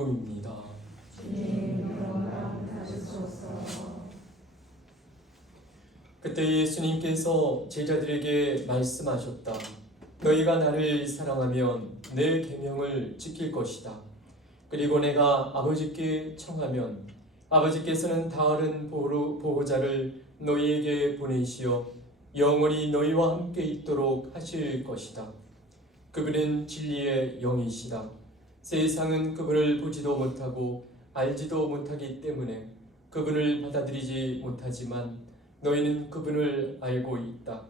복음입니다. 주님, 영광 받으소서. 그때 예수님께서 제자들에게 말씀하셨다. 너희가 나를 사랑하면 내 계명을 지킬 것이다. 그리고 내가 아버지께 청하면 아버지께서는 다른 보호자를 너희에게 보내시어 영원히 너희와 함께 있도록 하실 것이다. 그분은 진리의 영이시다. 세상은 그분을 보지도 못하고 알지도 못하기 때문에 그분을 받아들이지 못하지만 너희는 그분을 알고 있다.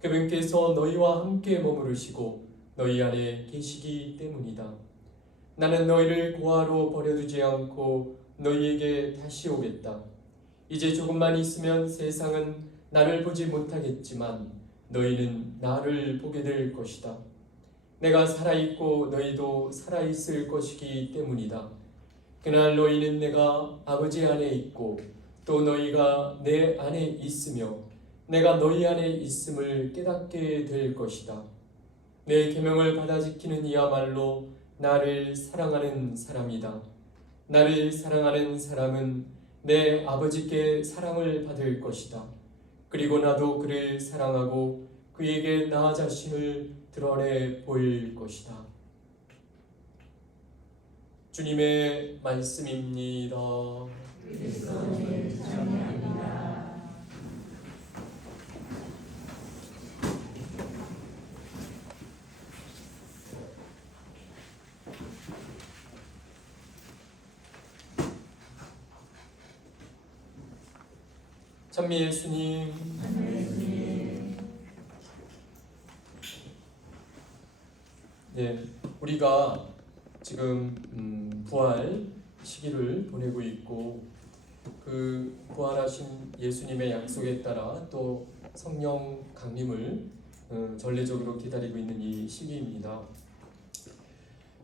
그분께서 너희와 함께 머무르시고 너희 안에 계시기 때문이다. 나는 너희를 고아로 버려두지 않고 너희에게 다시 오겠다. 이제 조금만 있으면 세상은 나를 보지 못하겠지만 너희는 나를 보게 될 것이다. 내가 살아있고 너희도 살아있을 것이기 때문이다. 그날 너희는 내가 아버지 안에 있고 또 너희가 내 안에 있으며 내가 너희 안에 있음을 깨닫게 될 것이다. 내 계명을 받아 지키는 이야말로 나를 사랑하는 사람이다. 나를 사랑하는 사람은 내 아버지께 사랑을 받을 것이다. 그리고 나도 그를 사랑하고 그에게 나 자신을 드러내 보일 것이다. 주님의 말씀입니다. 그리스도를 찬양합니다. 찬미 예수님, 네, 우리가 지금 부활 시기를 보내고 있고 그 부활하신 예수님의 약속에 따라 또 성령 강림을 전례적으로 기다리고 있는 이 시기입니다.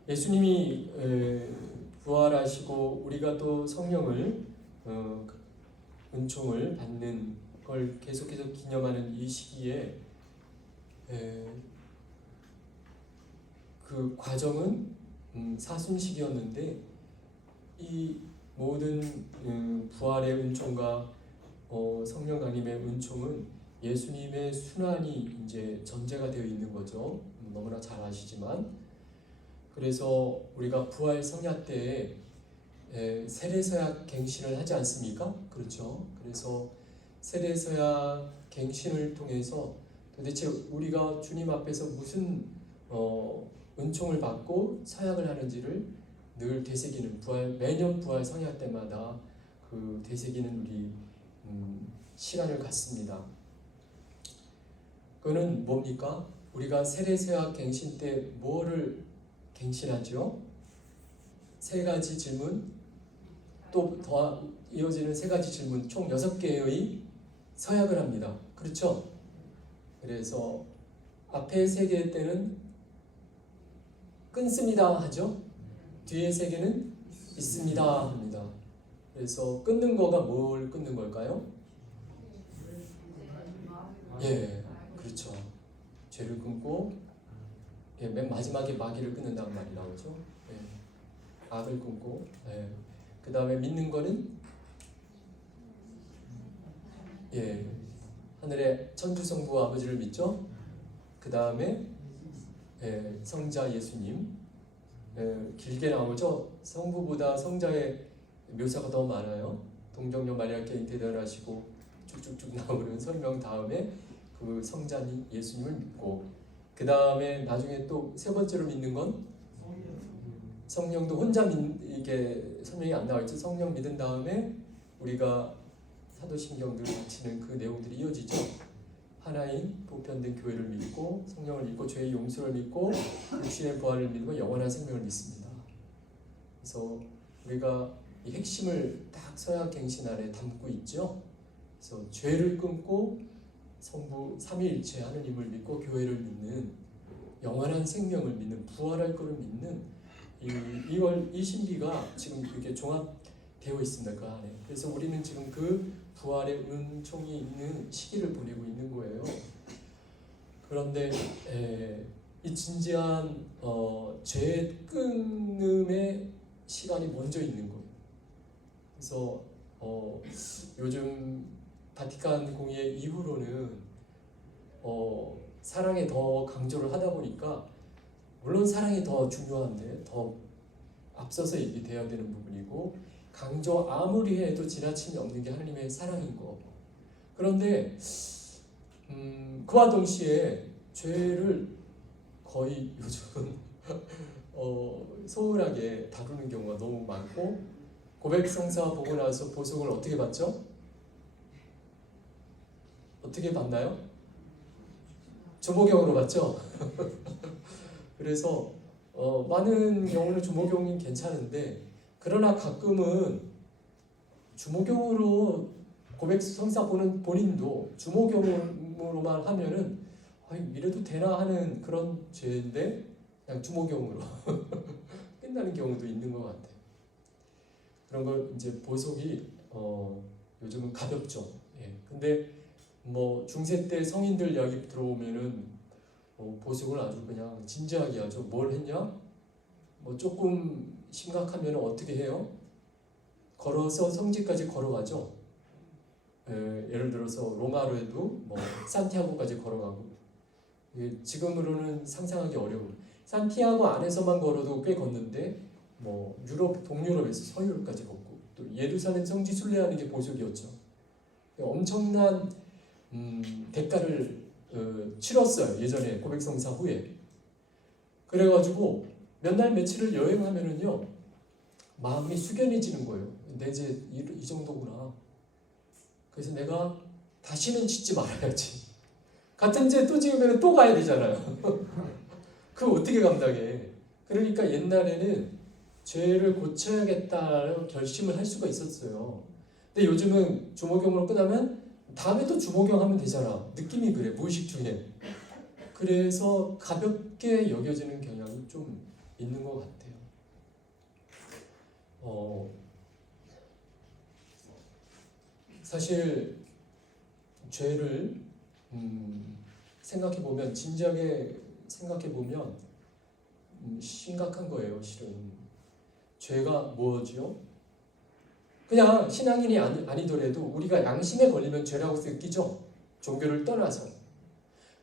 예수님이 부활하시고 우리가 또 성령을 은총을 받는 걸 계속해서 기념하는 이 시기에 그 과정은 사순식이었는데 이 모든 부활의 은총과 성령 강림의 은총은 예수님의 순환이 이제 전제가 되어 있는 거죠. 너무나 잘 아시지만 그래서 우리가 부활 성야 때에 세례서약 갱신을 하지 않습니까? 그렇죠. 그래서 세례서약 갱신을 통해서 도대체 우리가 주님 앞에서 무슨 은총을 받고 서약을 하는지를 늘 되새기는 매년 부활 성야 때마다 그 되새기는 우리 시간을 갖습니다. 그거는 뭡니까? 우리가 세례서약 갱신 때 뭐를 갱신하죠? 세 가지 질문, 또 더 이어지는 세 가지 질문, 총 6개의 서약을 합니다. 그렇죠? 그래서 앞에 3개 때는 끊습니다 하죠. 뒤에 3개는 있습니다 합니다. 그래서 끊는 거가 뭘 끊는 걸까요? 예, 그렇죠. 죄를 끊고 맨 마지막에 마귀를 끊는다는 말이 나오죠. 악을 끊고 그 다음에 믿는 거는 하늘의 천주성부 아버지를 믿죠. 그 다음에 성자 예수님, 길게 나오죠. 성부보다 성자의 묘사가 더 많아요. 동정녀 마리아께 잉태되어라시고 쭉쭉쭉 나오는 설명 다음에 그 성자님 예수님을 믿고 그 다음에 나중에 또 세 번째로 믿는 건 성령도 혼자 이게 설명이 안 나와 있죠. 성령 믿은 다음에 우리가 사도신경들 바치는 그 내용들이 이어지죠. 하나인 보편된 교회를 믿고 성령을 믿고 죄의 용서를 믿고 육신의 부활을 믿고 영원한 생명을 믿습니다. 그래서 우리가 이 핵심을 딱 서약갱신 안에 담고 있죠. 그래서 죄를 끊고 성부 삼위일체 하느님을 믿고 교회를 믿는 영원한 생명을 믿는 부활할 것을 믿는 이 신비가 지금 이렇게 종합되어 있습니다. 그 안에. 그래서 우리는 지금 그 부활의 은총이 있는 시기를 보내고 있는 거예요. 그런데 이 진지한 죄 끊음의 시간이 먼저 있는 거예요. 그래서 요즘 바티칸 공의 이후로는 사랑에 더 강조를 하다 보니까 물론 사랑이 더 중요한데 더 앞서서 얘기돼야 되는 부분이고 강조 아무리 해도 지나침이 없는 게 하나님의 사랑인 거고 그런데 그와 동시에 죄를 거의 요즘은 소홀하게 다루는 경우가 너무 많고 고백성사 보고 나서 보석을 어떻게 받죠? 어떻게 받나요? 주모경으로 받죠? 그래서 많은 경우는 주모경이 괜찮은데 그러나 가끔은 주모경으로 고백성사 보는 본인도 주모경으로만 하면은 이래도 되나 하는 그런 죄인데 그냥 주모경으로 끝나는 경우도 있는 것 같아요. 그런 걸 이제 보석이 요즘은 가볍죠. 예. 근데 뭐 중세 때 성인들 이야기 들어오면은 보석을 아주 그냥 진지하게 하죠. 뭘 했냐? 뭐 조금 심각하면 어떻게 해요? 걸어서 성지까지 걸어가죠. 예를 들어서 로마로 해도 뭐 산티아고까지 걸어가고 지금으로는 상상하기 어려운 산티아고 안에서만 걸어도 꽤 걷는데 뭐 유럽 동유럽에서 서유럽까지 걷고 또 예루살렘 성지 순례하는 게 보석이었죠. 엄청난 대가를 치렀어요. 예전에 고백성사 후에. 그래가지고 몇 날 며칠을 여행하면은요 마음이 숙연해지는 거예요. 내 이제 이 정도구나. 그래서 내가 다시는 짓지 말아야지. 같은 죄 또 지으면 또 가야 되잖아요. 그거 어떻게 감당해? 그러니까 옛날에는 죄를 고쳐야겠다라는 결심을 할 수가 있었어요. 근데 요즘은 주모경으로 끝나면 다음에 또 주모경 하면 되잖아. 느낌이 그래. 무의식 중에. 그래서 가볍게 여겨지는 경향이 좀 있는 것 같아요. 사실 죄를 생각해보면 진지하게 생각해보면 심각한 거예요. 실은 죄가 뭐죠? 그냥 신앙인이 아니더라도 우리가 양심에 걸리면 죄라고 느끼죠. 종교를 떠나서.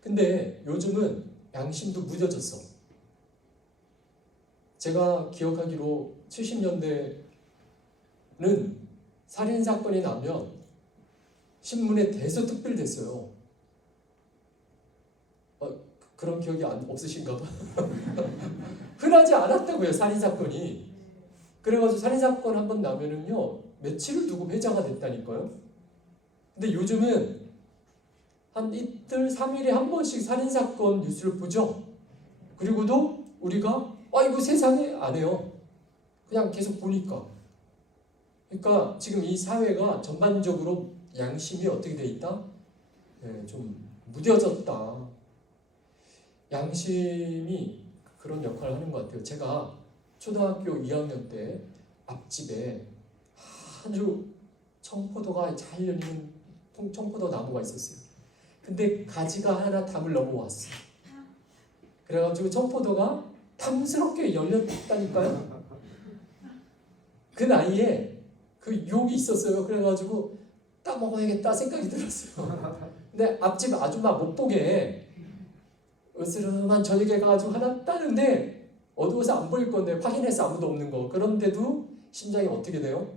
근데 요즘은 양심도 무뎌졌어. 제가 기억하기로 70년대는 살인사건이 나면 신문에 대서특필됐어요. 그런 기억이 없으신가 봐. 흔하지 않았다고요. 살인사건이. 그래가지고 살인사건 한번 나면은요 며칠을 두고 회자가 됐다니까요. 근데 요즘은 한 이틀, 3일에 한 번씩 살인사건 뉴스를 보죠. 그리고도 우리가 이거 세상에 안 해요. 그냥 계속 보니까. 그러니까 지금 이 사회가 전반적으로 양심이 어떻게 돼 있다? 좀 무뎌졌다. 양심이 그런 역할을 하는 것 같아요. 제가 초등학교 2학년 때 앞집에 아주 청포도가 잘 열리는 청포도 나무가 있었어요. 근데 가지가 하나 담을 넘어왔어. 그래가지고 청포도가 탐스럽게 열렸다니까요. 그 나이에 그 유혹이 있었어요. 그래가지고 따먹어야겠다 생각이 들었어요. 근데 앞집 아줌마 못 보게 으스름한 저녁에 가가지고 하나 따는데 어두워서 안 보일 건데 확인해서 아무도 없는 거. 그런데도 심장이 어떻게 돼요?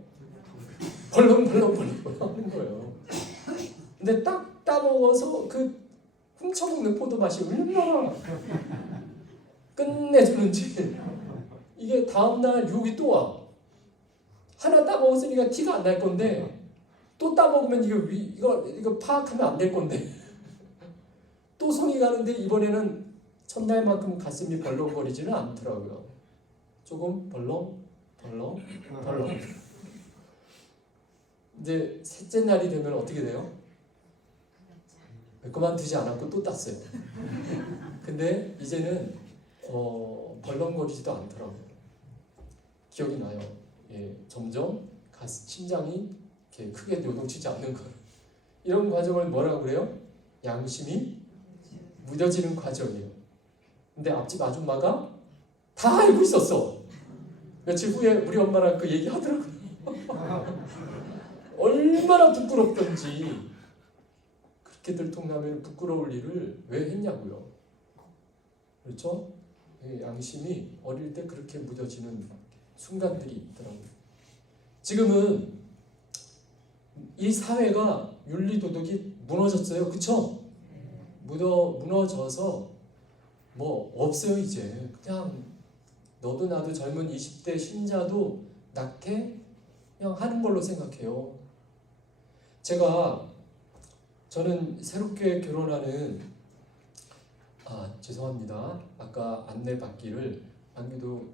벌렁벌렁 하는 거예요. 근데 딱 따먹어서 그 훔쳐먹는 포도 맛이 얼마나 끝내주는지. 이게 다음날 유혹이 또 와. 하나 따먹었으니까 티가 안 날 건데 또 따먹으면 이거 파악하면 안 될 건데 또 손이 가는데 이번에는 첫날만큼 가슴이 벌렁거리지는 않더라고요. 조금 벌렁. 이제 셋째 날이 되면 어떻게 돼요? 그만두지 않았고 또 땄어요. 근데 이제는 벌렁거리지도 않더라고요. 기억이 나요. 점점 심장이 이렇게 크게 요동치지 않는 거. 이런 과정을 뭐라고 그래요? 양심이 무뎌지는 과정이에요. 근데 앞집 아줌마가 다 알고 있었어. 며칠 후에 우리 엄마랑 그 얘기 하더라고요. 얼마나 부끄럽던지. 그렇게 들통나면 부끄러울 일을 왜 했냐고요. 그렇죠? 양심이 어릴 때 그렇게 무뎌지는 순간들이 있더라고요. 지금은 이 사회가 윤리도덕이 무너졌어요. 그쵸? 무너져서 뭐 없어요 이제. 그냥 너도 나도 젊은 20대 신자도 낙태 그냥 하는 걸로 생각해요. 저는 새롭게 결혼하는 죄송합니다. 아까 안내받기를 안기도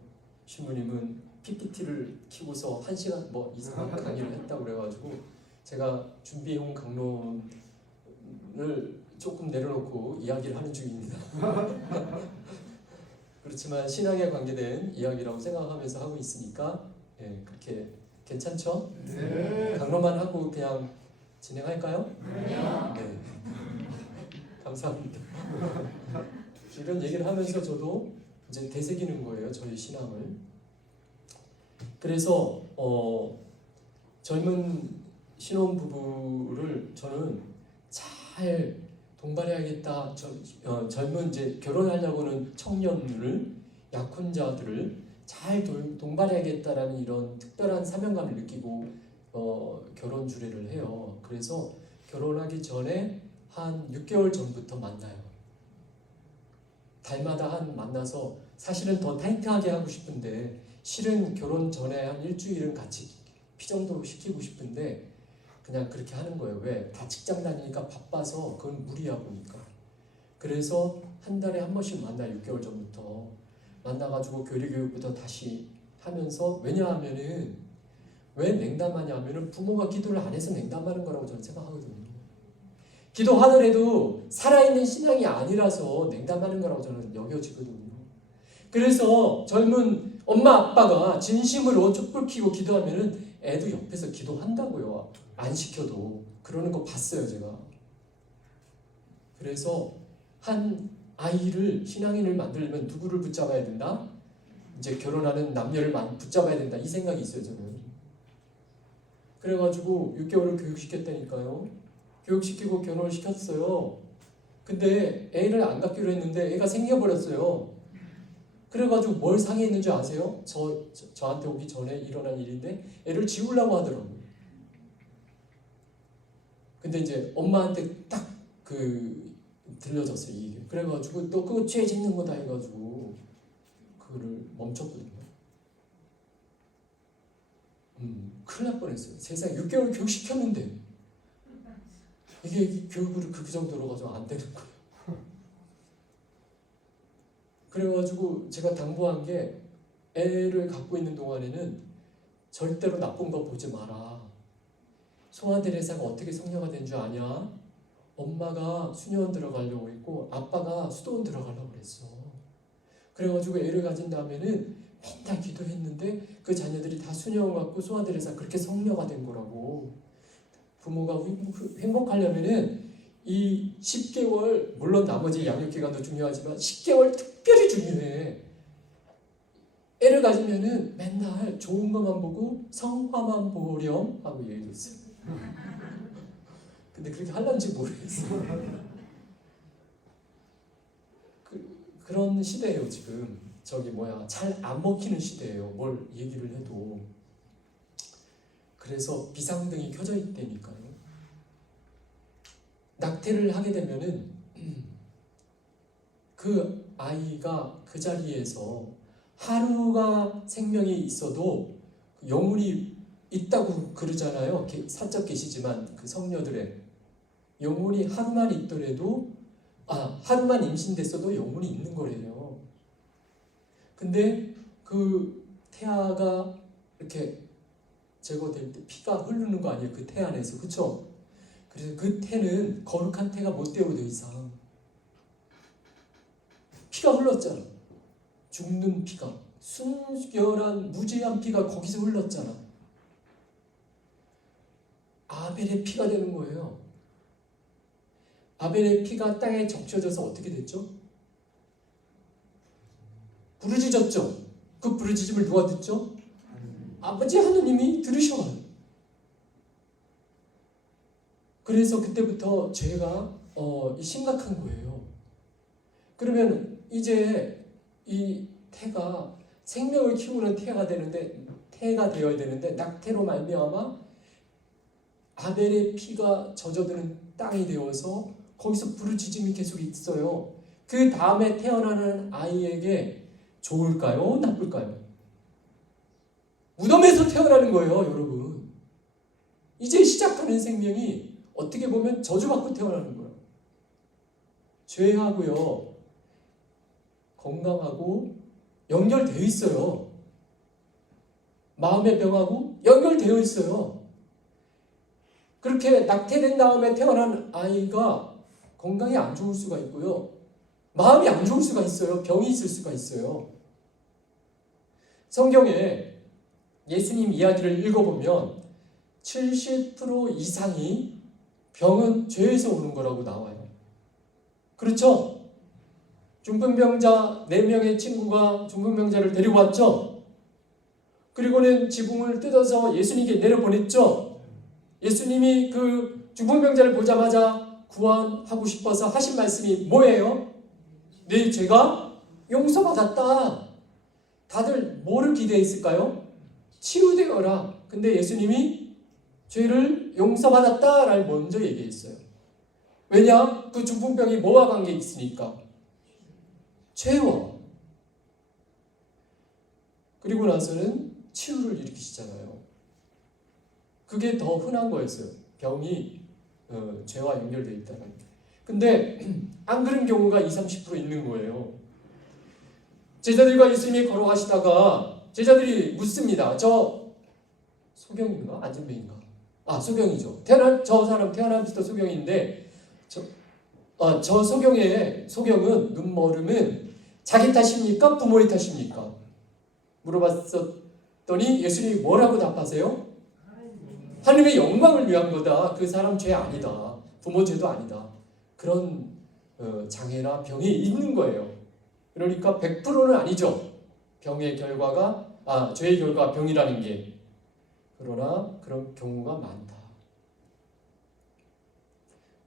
신부님은 PPT를 키고서 1시간 이상 강의를 했다고 그래가지고 제가 준비해온 강론을 조금 내려놓고 이야기를 하는 중입니다. 그렇지만 신앙에 관계된 이야기라고 생각하면서 하고 있으니까 그렇게 괜찮죠? 네. 강론만 하고 그냥 진행할까요? 네. 감사합니다. 이런 얘기를 하면서 저도 이제 되새기는 거예요. 저희 신앙을. 그래서 젊은 신혼부부를 저는 잘 동반해야겠다. 젊은 이제 결혼하려고는 청년을 약혼자들을 잘 동반해야겠다라는 이런 특별한 사명감을 느끼고 결혼 주례를 해요. 그래서 결혼하기 전에 한 6개월 전부터 만나요. 달마다 만나서 사실은 더 타이트하게 하고 싶은데 실은 결혼 전에 한 일주일은 같이 피정도 시키고 싶은데 그냥 그렇게 하는 거예요. 왜? 다 직장 다니니까 바빠서 그건 무리야 보니까. 그래서 한 달에 한 번씩 만나요. 6개월 전부터. 만나가지고 교리교육부터 다시 하면서 왜냐하면은 왜 냉담하냐 하면은 부모가 기도를 안 해서 냉담하는 거라고 저는 생각하거든요. 기도하더라도 살아있는 신앙이 아니라서 냉담하는 거라고 저는 여겨지거든요. 그래서 젊은 엄마 아빠가 진심으로 촛불 켜고 기도하면은 애도 옆에서 기도한다고요. 안 시켜도. 그러는 거 봤어요 제가. 그래서 한 아이를 신앙인을 만들려면 누구를 붙잡아야 된다? 이제 결혼하는 남녀를 붙잡아야 된다. 이 생각이 있어요 저는. 그래가지고 6개월을 교육시켰다니까요. 교육시키고 결혼을 시켰어요. 근데 애를 안 갖기로 했는데 애가 생겨버렸어요. 그래가지고 뭘 상의했는 줄 아세요? 저한테 오기 전에 일어난 일인데 애를 지우려고 하더라고요. 근데 이제 엄마한테 딱 들려졌어요 이게. 그래가지고 또 그거 죄 짓는 거다 해가지고 그거를 멈췄거든요. 큰일 날 뻔했어요. 세상에 6개월 교육시켰는데 이게 교육을 그 정도로 가지고 안 되는 거예요. 그래가지고 제가 당부한 게 애를 갖고 있는 동안에는 절대로 나쁜 거 보지 마라. 소아 데레사가 어떻게 성녀가 된 줄 아냐? 엄마가 수녀원 들어가려고 했고 아빠가 수도원 들어가려고 그랬어. 그래가지고 애를 가진 다음에는 맨날 기도했는데 그 자녀들이 다 수녀원 갖고 소아 데레사 그렇게 성녀가 된 거라고. 부모가 행복하려면은 이 10개월 물론 나머지 양육기간도 중요하지만 10개월 특별히 중요해. 애를 가지면은 맨날 좋은 것만 보고 성화만 보렴 하고 얘기했어요. 근데 그렇게 하려는지 모르겠어요. 그런 시대예요 지금. 잘 안 먹히는 시대예요. 뭘 얘기를 해도. 그래서 비상등이 켜져 있다니까요. 낙태를 하게 되면은 그 아이가 그 자리에서 하루가 생명이 있어도 영혼이 있다고 그러잖아요. 사적 계시지만 그 성녀들의 영혼이 하루만 있더라도 하루만 임신됐어도 영혼이 있는 거래요. 근데 그 태아가 이렇게 제거될 때 피가 흐르는 거 아니에요? 그 태 안에서. 그쵸? 그래서 그 태는 거룩한 태가 못 되고 더 이상 피가 흘렀잖아. 죽는 피가. 순결한 무죄한 피가 거기서 흘렀잖아. 아벨의 피가 되는 거예요. 아벨의 피가 땅에 적셔져서 어떻게 됐죠? 부르짖었죠. 그 부르짖음을 누가 듣죠? 아버지 하느님이 들으셔요. 그래서 그때부터 죄가 심각한 거예요. 그러면 이제 이 태가 생명을 키우는 태가 되어야 되는데 낙태로 말미암아 아벨의 피가 젖어드는 땅이 되어서 거기서 부르짖음이 계속 있어요. 그 다음에 태어나는 아이에게 좋을까요? 나쁠까요? 무덤에서 태어나는 거예요, 여러분. 이제 시작하는 생명이 어떻게 보면 저주받고 태어나는 거예요. 죄하고요, 건강하고 연결되어 있어요. 마음의 병하고 연결되어 있어요. 그렇게 낙태된 다음에 태어난 아이가 건강이 안 좋을 수가 있고요. 마음이 안 좋을 수가 있어요. 병이 있을 수가 있어요. 성경에 예수님 이야기를 읽어보면 70% 이상이 병은 죄에서 오는 거라고 나와요. 그렇죠? 중풍병자 4명의 친구가 중풍병자를 데리고 왔죠. 그리고는 지붕을 뜯어서 예수님께 내려보냈죠. 예수님이 그 중풍병자를 보자마자 구원하고 싶어서 하신 말씀이 뭐예요? 네 죄가 용서받았다. 다들 뭐를 기대했을까요? 치유되어라. 근데 예수님이 죄를 용서받았다를 먼저 얘기했어요. 왜냐? 그 중풍병이 뭐와 관계 있으니까? 죄와. 그리고 나서는 치유를 일으키시잖아요. 그게 더 흔한 거였어요. 병이 죄와 연결되어 있다는 게. 근데 안 그런 경우가 20-30% 있는 거예요. 제자들과 예수님이 걸어가시다가 제자들이 묻습니다. 저 소경인가? 안전뱅인가? 소경이죠. 저 사람 태어나면서 소경인데 저 소경은 눈머름은 자기 탓입니까? 부모의 탓입니까? 물어봤더니 예수님이 뭐라고 답하세요? 하나님의 영광을 위한 거다. 그 사람 죄 아니다. 부모 죄도 아니다. 그런 장애나 병이 있는 거예요. 그러니까 100%는 아니죠. 병의 결과가 죄의 결과가 병이라는 게. 그러나 그런 경우가 많다.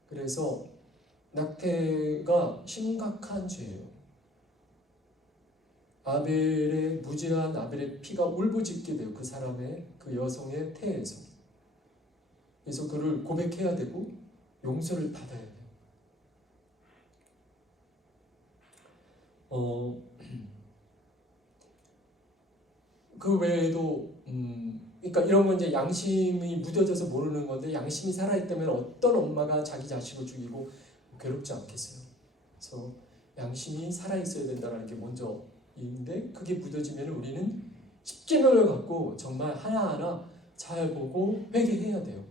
그래서 낙태가 심각한 죄예요. 무지한 아벨의 피가 울부짖게 돼요. 그 사람의, 그 여성의 태에서. 그래서 그를 고백해야 되고 용서를 받아야 돼요. 그 외에도 그러니까 이런 건 이제 양심이 무뎌져서 모르는 건데, 양심이 살아있다면 어떤 엄마가 자기 자식을 죽이고 괴롭지 않겠어요. 그래서 양심이 살아있어야 된다는 게 먼저인데, 그게 무뎌지면 우리는 십계명을 갖고 정말 하나하나 잘 보고 회개해야 돼요.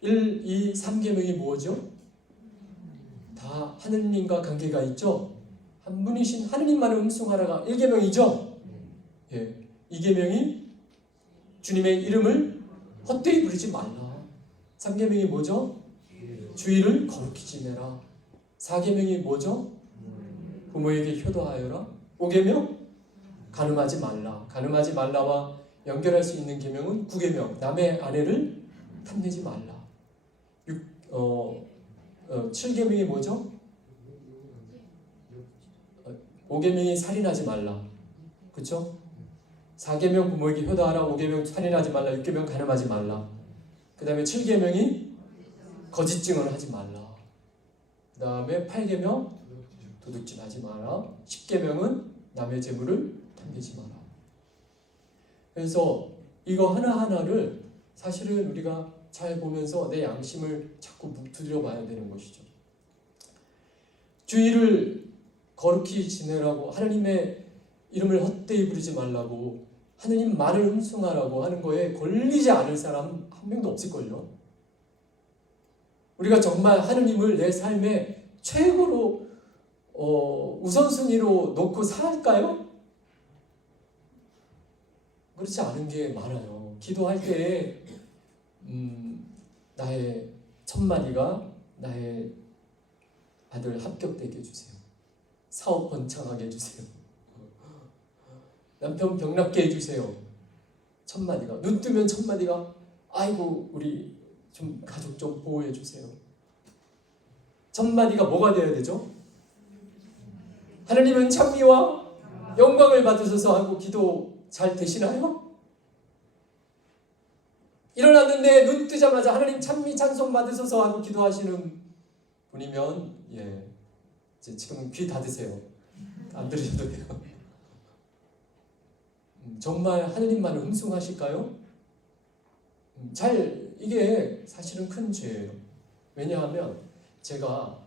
1, 2, 3계명이 뭐죠? 다 하느님과 관계가 있죠. 한 분이신 하느님만을 음송하라가 1계명이죠. 예, 2계명이 주님의 이름을 헛되이 부르지 말라. 3계명이 뭐죠? 주의를 거룩히 지내라. 4계명이 뭐죠? 부모에게 효도하여라. 5계명 간음하지 말라. 간음하지 말라와 연결할 수 있는 계명은 9계명 남의 아내를 탐내지 말라. 7계명이 뭐죠? 5계명이 살인하지 말라. 그렇죠? 4계명 부모에게 효도하라. 5계명 살인하지 말라. 6계명 간음하지 말라. 그 다음에 7계명이 거짓 증언을 하지 말라. 그 다음에 8계명 도둑질하지 마라. 10계명은 남의 재물을 탐내지 마라. 그래서 이거 하나하나를 사실은 우리가 잘 보면서 내 양심을 자꾸 두드려 봐야 되는 것이죠. 주의를 거룩히 지내라고, 하나님의 이름을 헛되이 부르지 말라고, 하나님 말을 흠숭하라고 하는 거에 걸리지 않을 사람 한 명도 없을걸요. 우리가 정말 하나님을 내 삶의 최고로 우선순위로 놓고 살까요? 그렇지 않은 게 많아요. 기도할 때 나의 첫마디가 나의 아들 합격되게 해주세요. 사업 번창하게 해주세요. 남편 병낫게 해주세요. 첫마디가, 눈 뜨면 첫마디가 아이고 우리 좀 가족 좀 보호해 주세요. 첫마디가 뭐가 돼야 되죠? 하나님은 찬미와 영광을 받으셔서 하고 기도 잘 되시나요? 일어났는데 눈 뜨자마자 하나님 찬미 찬송 받으셔서 하고 기도하시는 분이면 이제 지금 귀 닫으세요. 안 들으셔도 돼요. 정말 하나님만을 흠숭하실까요? 이게 사실은 큰 죄예요. 왜냐하면 제가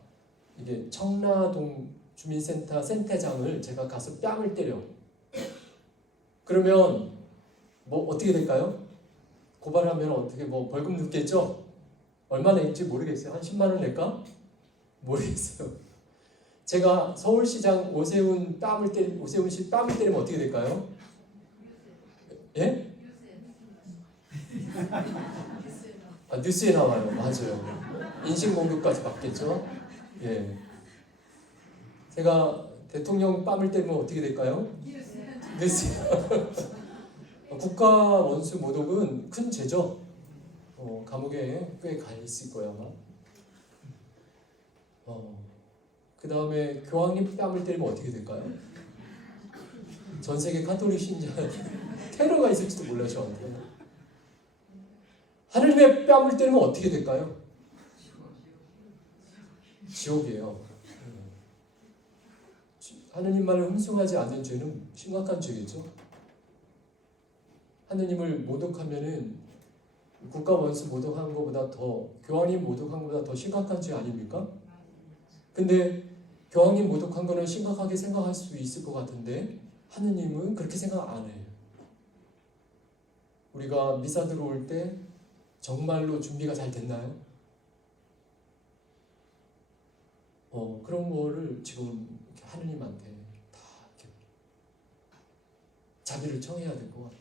이게 청라동 주민센터 센터장을 제가 가서 뺨을 때려. 그러면 뭐 어떻게 될까요? 고발하면 어떻게 뭐 벌금 냈겠죠? 얼마 낼지 모르겠어요. 한 10만 원 낼까? 모르겠어요. 제가 서울시장 오세훈 씨 뺨을 때리면 어떻게 될까요? 예? 뉴스에 나와요. 맞아요. 인신공격까지 받겠죠? 예. 제가 대통령 뺨을 때리면 어떻게 될까요? 뉴스. 국가 원수 모독은 큰 죄죠. 감옥에 꽤 가 있을 거야 아마. 그 다음에 교황님 뺨을 때리면 어떻게 될까요? 전 세계 카톨릭 신자 테러가 있을지도 몰라요 저한테. 하나님의 뺨을 때리면 어떻게 될까요? 지옥이에요. 하나님만을 흠숭하지 않는 죄는 심각한 죄겠죠. 하나님을 모독하면은 국가 원수 모독한 것보다 더, 교황님 모독한 것보다 더 심각한 죄 아닙니까? 근데 교황님 모독한 거는 심각하게 생각할 수 있을 것 같은데 하느님은 그렇게 생각 안 해요. 우리가 미사 들어올 때 정말로 준비가 잘 됐나요? 그런 거를 지금 이렇게 하느님한테 다 이렇게 자비를 청해야 될 것 같아요.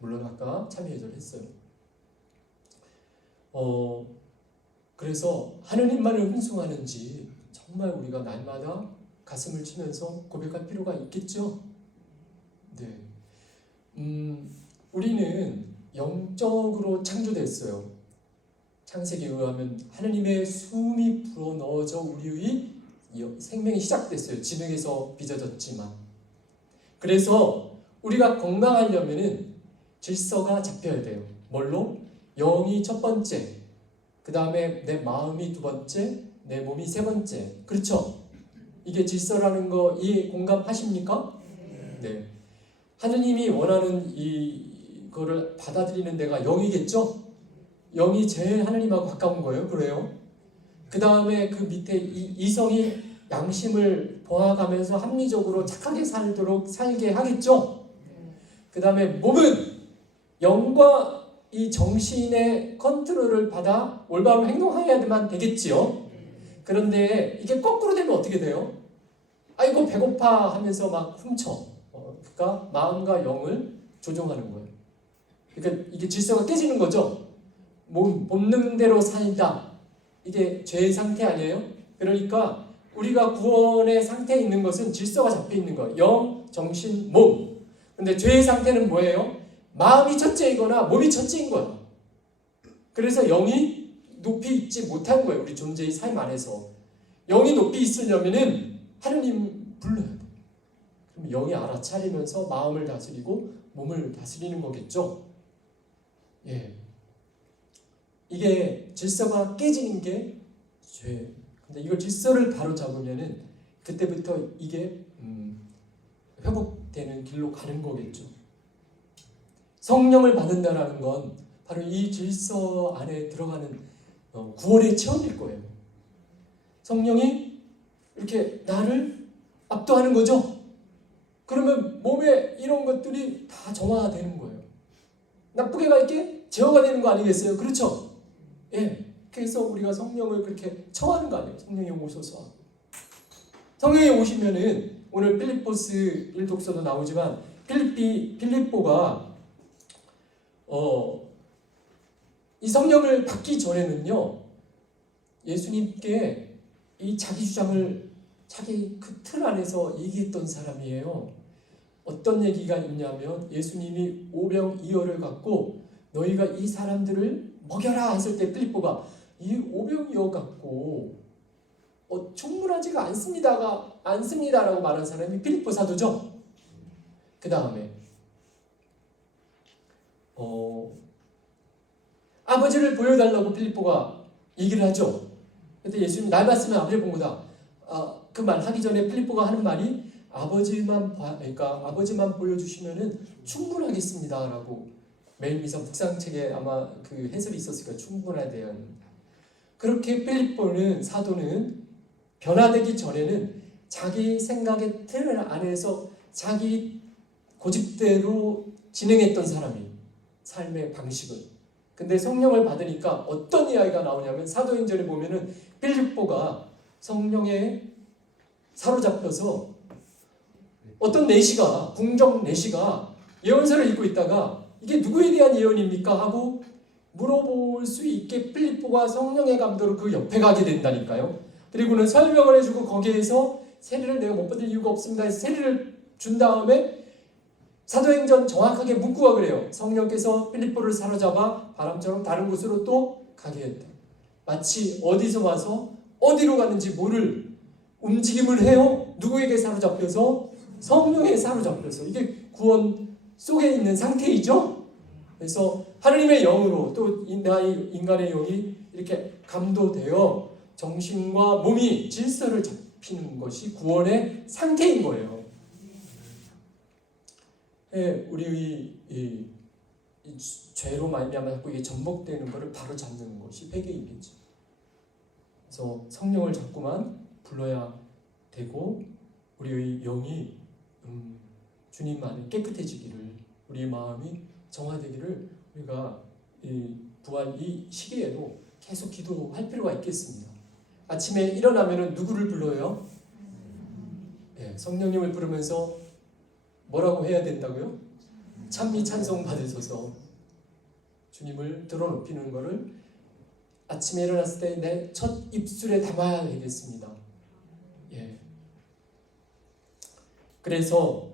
물론 아까 참여예절 했어요. 그래서 하느님만을 흠숭하는지 정말 우리가 날마다 가슴을 치면서 고백할 필요가 있겠죠. 네. 우리는 영적으로 창조됐어요. 창세기에 의하면 하느님의 숨이 불어넣어져 우리의 생명이 시작됐어요. 진흙에서 빚어졌지만. 그래서 우리가 건강하려면은 질서가 잡혀야 돼요. 뭘로? 영이 첫 번째, 그 다음에 내 마음이 두 번째, 내 몸이 세 번째. 그렇죠? 이게 질서라는 거 공감하십니까? 네. 하느님이 원하는 이거를 받아들이는 데가 영이겠죠? 영이 제일 하느님하고 가까운 거예요. 그래요? 그 다음에 그 밑에 이성이 양심을 보아가면서 합리적으로 착하게 살게 하겠죠? 그 다음에 몸은 영과 이 정신의 컨트롤을 받아 올바로 행동해야만 되겠지요. 그런데 이게 거꾸로 되면 어떻게 돼요? 아이고 배고파 하면서 막 훔쳐. 그러니까 마음과 영을 조종하는 거예요. 그러니까 이게 질서가 깨지는 거죠. 몸 본능대로 살다. 이게 죄의 상태 아니에요? 그러니까 우리가 구원의 상태에 있는 것은 질서가 잡혀 있는 거예요. 영, 정신, 몸. 근데 죄의 상태는 뭐예요? 마음이 첫째이거나 몸이 첫째인 거예요. 그래서 영이 높이 있지 못한 거예요. 우리 존재의 삶 안에서. 영이 높이 있으려면은 하느님 불러야 돼요. 그럼 영이 알아차리면서 마음을 다스리고 몸을 다스리는 거겠죠. 예. 이게 질서가 깨지는 게 죄. 근데 이걸 질서를 바로 잡으면은 그때부터 이게 회복되는 길로 가는 거겠죠. 성령을 받는다라는 건 바로 이 질서 안에 들어가는 구원의 체험일 거예요. 성령이 이렇게 나를 압도하는 거죠. 그러면 몸에 이런 것들이 다 정화가 되는 거예요. 나쁘게 갈게 제어가 되는 거 아니겠어요? 그렇죠? 예. 그래서 우리가 성령을 그렇게 청하는 거 아니에요? 성령이 오셔서. 성령이 오시면은 오늘 필립보스 1독서도 나오지만 필립보가 이 성령을 받기 전에는요, 예수님께 이 자기 주장을 자기 그 틀 안에서 얘기했던 사람이에요. 어떤 얘기가 있냐면 예수님이 오병이어를 갖고 너희가 이 사람들을 먹여라 했을 때 빌립보가 이 오병이어 갖고 충분하지가 않습니다라고 말한 사람이 빌립보 사도죠. 그 다음에 아버지를 보여달라고 빌립보가 얘기를 하죠. 그때 예수님이 날 봤으면 아버지를 본 거다. 그 말 하기 전에 빌립보가 하는 말이 아버지만 보여주시면은 충분하겠습니다라고 매일미사 묵상책에 아마 그 해설이 있었을 거예요. 충분에 대한. 그렇게 빌립보는 사도는 변화되기 전에는 자기 생각의 틀 안에서 자기 고집대로 진행했던 사람이 삶의 방식을. 근데 성령을 받으니까 어떤 이야기가 나오냐면 사도행전에 보면은 빌립보가 성령에 사로잡혀서 어떤 내시가 궁정 내시가 예언서를 읽고 있다가 이게 누구에 대한 예언입니까? 하고 물어볼 수 있게 빌립보가 성령의 감도로 그 옆에 가게 된다니까요. 그리고는 설명을 해주고 거기에서 세례를 내가 못 받을 이유가 없습니다 해서 세례를 준 다음에 사도행전 정확하게 문구가 그래요. 성령께서 빌립보를 사로잡아 바람처럼 다른 곳으로 또 가게 했다. 마치 어디서 와서 어디로 갔는지 모를 움직임을 해요. 누구에게 사로잡혀서? 성령에 사로잡혀서. 이게 구원 속에 있는 상태이죠. 그래서 하느님의 영으로 또 인간의 영이 이렇게 감도되어 정신과 몸이 질서를 잡히는 것이 구원의 상태인 거예요. 우리의 이 죄로 말미암아 자꾸 이게 전복되는 것을 바로 잡는 것이 회개이겠죠. 그래서 성령을 자꾸만 불러야 되고 우리의 영이 주님만을 깨끗해지기를, 우리의 마음이 정화되기를 우리가 이 부활 이 시기에도 계속 기도할 필요가 있겠습니다. 아침에 일어나면은 누구를 불러요? 성령님을 부르면서 뭐라고 해야 된다고요? 찬미 찬송 받으셔서 주님을 들어높이는 것을 아침에 일어났을 때 내 첫 입술에 담아야 되겠습니다. 그래서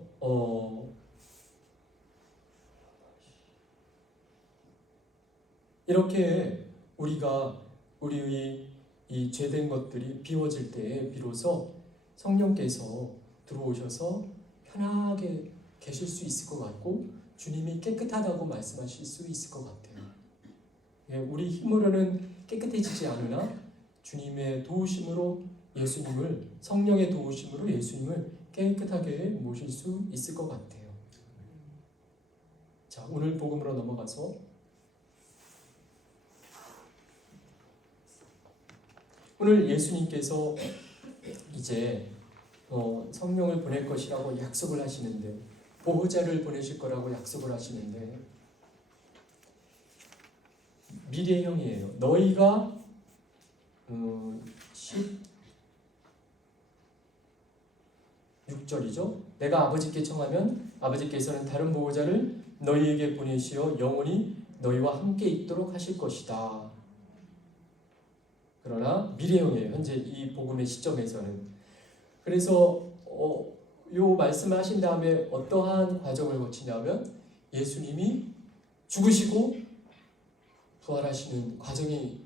이렇게 우리가 우리의 이 죄된 것들이 비워질 때에 비로소 성령께서 들어오셔서 편하게 계실 수 있을 것 같고 주님이 깨끗하다고 말씀하실 수 있을 것 같아요. 우리 힘으로는 깨끗해지지 않으나 주님의 도우심으로 예수님을, 성령의 도우심으로 예수님을 깨끗하게 모실 수 있을 것 같아요. 자, 오늘 복음으로 넘어가서 오늘 예수님께서 이제 성령을 보낼 것이라고 약속을 하시는데, 보호자를 보내실 거라고 약속을 하시는데 미래형이에요. 너희가 16절이죠. 내가 아버지께 청하면 아버지께서는 다른 보호자를 너희에게 보내시어 영원히 너희와 함께 있도록 하실 것이다. 그러나 미래형이에요. 현재 이 복음의 시점에서는. 그래서 요 말씀을 하신 다음에 어떠한 과정을 거치냐면 예수님이 죽으시고 부활하시는 과정이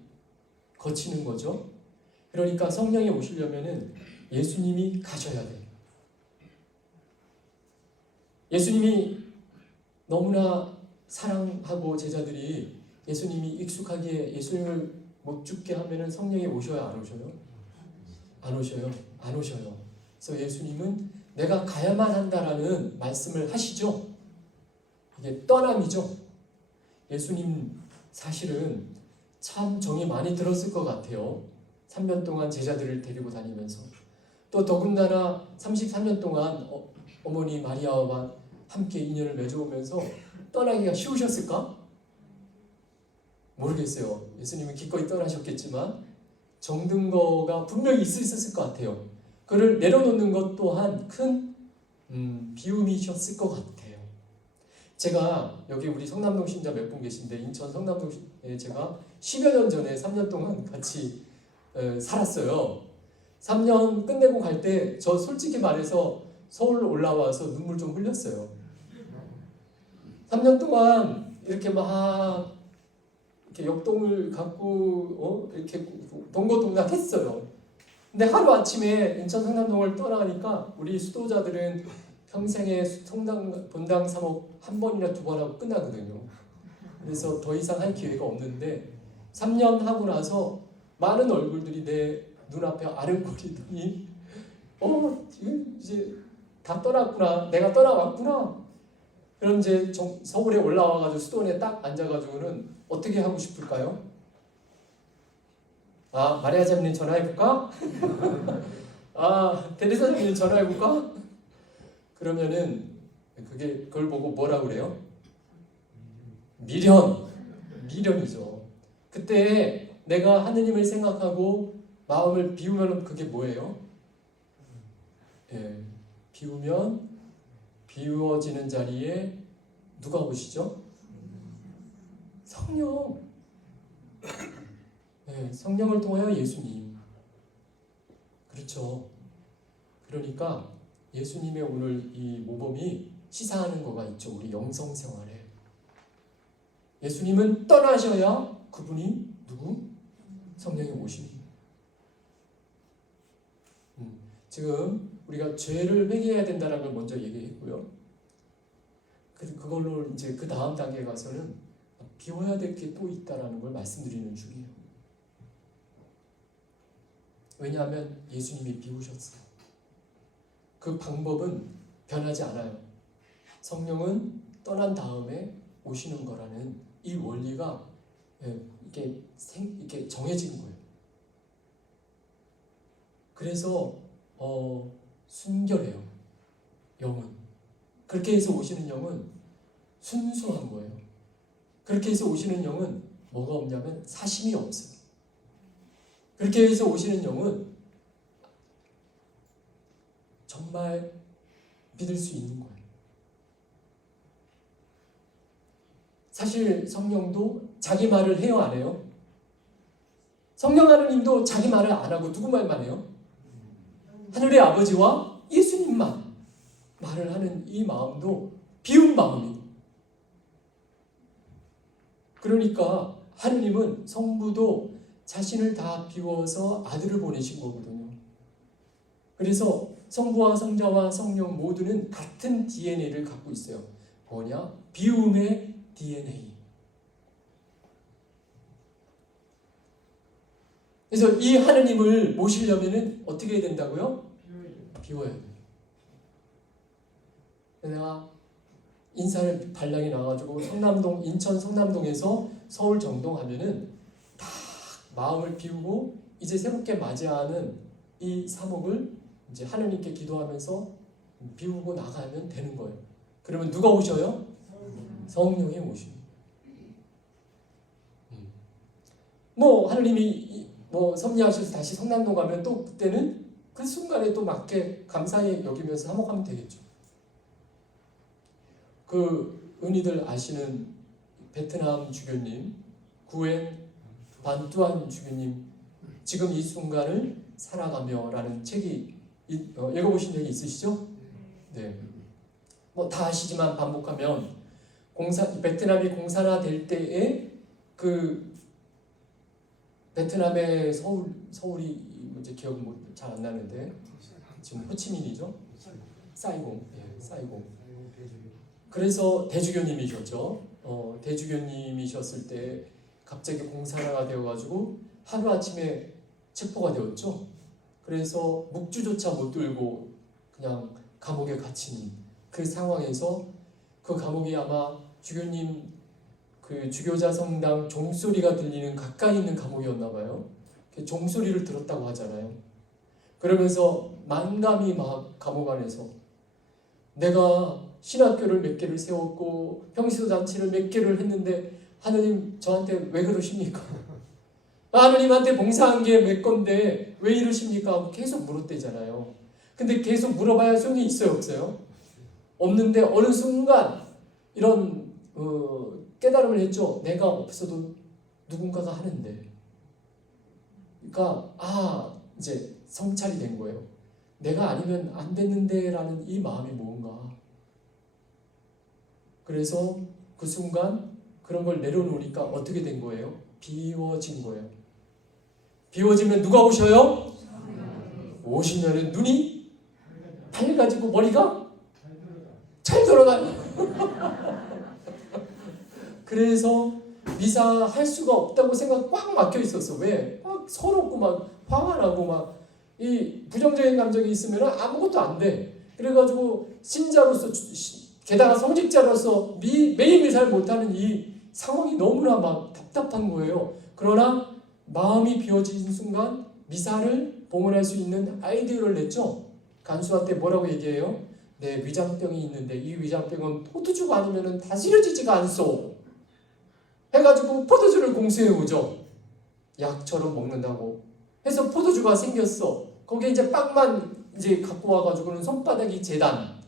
거치는 거죠. 그러니까 성령이 오시려면은 예수님이 가셔야 돼요. 예수님이 너무나 사랑하고 제자들이 예수님이 익숙하기에 예수님을 못 죽게 하면은 성령이 오셔야 안 오셔요? 안 오셔요. 안 오셔요. 그래서 예수님은 내가 가야만 한다라는 말씀을 하시죠. 이게 떠남이죠. 예수님 사실은 참 정이 많이 들었을 것 같아요. 3년 동안 제자들을 데리고 다니면서 또 더군다나 33년 동안 어머니 마리아와 함께 인연을 맺어오면서 떠나기가 쉬우셨을까? 모르겠어요. 예수님은 기꺼이 떠나셨겠지만 정든 거가 분명히 있었을 것 같아요. 그를 내려놓는 것 또한 큰 비움이셨을 것 같아요. 제가 여기 우리 성남동 신자 몇 분 계신데 인천 성남동에 제가 10여 년 전에 3년 동안 같이 살았어요. 3년 끝내고 갈 때 저 솔직히 말해서 서울 올라와서 눈물 좀 흘렸어요. 3년 동안 이렇게 막 이렇게 역동을 갖고 이렇게 동고동락했어요. 근데 하루 아침에 인천 성남동을 떠나니까 우리 수도자들은 평생에 성당 본당 사목 한 번이나 두 번 하고 끝나거든요. 그래서 더 이상 할 기회가 없는데 3년 하고 나서 많은 얼굴들이 내 눈앞에 아른거리더니 지금 이제 다 떠났구나, 내가 떠나왔구나. 그럼 이제 서울에 올라와가지고 수도원에 딱 앉아가지고는 어떻게 하고 싶을까요? 마리아 자매님 전화해볼까? 테레사 자매님 전화해볼까? 그러면은 그걸 보고 뭐라 그래요? 미련이죠. 그때 내가 하느님을 생각하고 마음을 비우면 그게 뭐예요? 비우면 비워지는 자리에 누가 오시죠? 성령. 성령을 통하여 예수님. 그렇죠. 그러니까 예수님의 오늘 이 모범이 시사하는 거가 있죠. 우리 영성 생활에. 예수님은 떠나셔야 그분이 누구? 성령이 오시니. 지금 우리가 죄를 회개해야 된다는 걸 먼저 얘기했고요. 그걸로 이제 그 다음 단계에 가서는 비워야 될 게 또 있다라는 걸 말씀드리는 중이에요. 왜냐하면 예수님이 비우셨어요. 그 방법은 변하지 않아요. 성령은 떠난 다음에 오시는 거라는 이 원리가 이게 정해진 거예요. 그래서 순결해요. 영은. 그렇게 해서 오시는 영은 순수한 거예요. 그렇게 해서 오시는 영은 뭐가 없냐면 사심이 없어요. 그렇게 해서 오시는 영은 정말 믿을 수 있는 거예요. 사실 성령도 자기 말을 해요, 안 해요? 성령 하느님도 자기 말을 안 하고 누구 말만 해요? 하늘의 아버지와 예수님만 말을 하는 이 마음도 비운 마음이에요. 그러니까 하느님은 성부도 자신을 다 비워서 아들을 보내신 거거든요. 그래서 성부와 성자와 성령 모두는 같은 DNA를 갖고 있어요. 뭐냐? 비움의 DNA. 그래서 이 하느님을 모시려면 어떻게 해야 된다고요? 비워야 돼요. 내가 인사를 발령이 나가지고 인천 성남동에서 서울 정동하면은 다 마음을 비우고 이제 새롭게 맞이하는 이 사목을 이제 하느님께 기도하면서 비우고 나가면 되는 거예요. 그러면 누가 오셔요? 성령이 오십니다. 하느님이 섭리하셔서 다시 성남동 가면 또 그때는 그 순간에 또 맞게 감사히 여기면서 사목하면 되겠죠. 그 은희들 아시는 베트남 주교님, 구엔 반뚜안 주교님, 지금 이 순간을 살아가며라는 책이 읽어보신 적이 있으시죠? 네. 다 아시지만 반복하면 베트남이 공산화될 때에 그 베트남의 서울이 이제 기억은 잘 안 나는데 지금 호치민이죠? 사이공. 그래서 대주교님이셨죠. 대주교님이셨을 때 갑자기 공산화가 되어가지고 하루아침에 체포가 되었죠. 그래서 묵주조차 못 들고 그냥 감옥에 갇힌 그 상황에서 그 감옥이 아마 주교님 그 주교자 성당 종소리가 들리는 가까이 있는 감옥이었나 봐요. 종소리를 들었다고 하잖아요. 그러면서 만감이 막 감옥 안에서 내가 신학교를 몇 개를 세웠고 평시도 잔치를 몇 개를 했는데 하느님 저한테 왜 그러십니까? 하느님한테 봉사한 게 몇 건데 왜 이러십니까? 하고 계속 물었대잖아요. 근데 계속 물어봐야 소용이 있어요, 없어요? 없는데 어느 순간 이런 깨달음을 했죠. 내가 없어도 누군가가 하는데. 그러니까 이제 성찰이 된 거예요. 내가 아니면 안 됐는데 라는 이 마음이 뭔가. 그래서 그 순간 그런 걸 내려놓으니까 어떻게 된 거예요? 비워진 거예요. 비워지면 누가 오셔요? 오시면은 눈이 밝아지고 머리가 잘 돌아가요. 그래서 미사 할 수가 없다고 생각 꽉 막혀 있었어. 왜? 막 서럽고 막 화가 나고 막 이 부정적인 감정이 있으면 아무것도 안 돼. 그래가지고 신자로서 게다가 성직자로서 매일 미사를 못하는 이 상황이 너무나 막 답답한 거예요. 그러나 마음이 비워진 순간 미사를 봉헌할 수 있는 아이디어를 냈죠. 간수화 때 뭐라고 얘기해요? 내 위장병이 있는데 이 위장병은 포도주가 아니면 다스려지지가 않소. 해가지고 포도주를 공수해 오죠. 약처럼 먹는다고 해서 포도주가 생겼어. 거기에 이제 빵만 이제 갖고 와가지고는 손바닥이 재단,